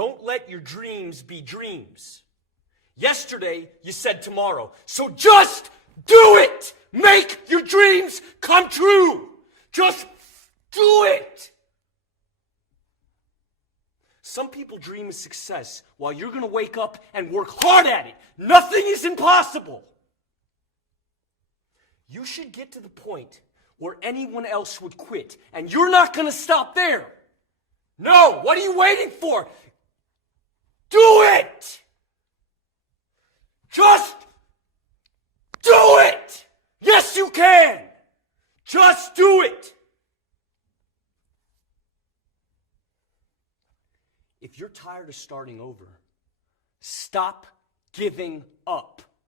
Don't let your dreams be dreams. Yesterday, you said tomorrow. So just do it! Make your dreams come true! Just do it! Some people dream of success while you're going to wake up and work hard at it. Nothing is impossible. You should get to the point where anyone else would quit, and you're not going to stop there. No, what are you waiting for? Do it! Just do it! Yes, you can! Just do it! If you're tired of starting over, stop giving up.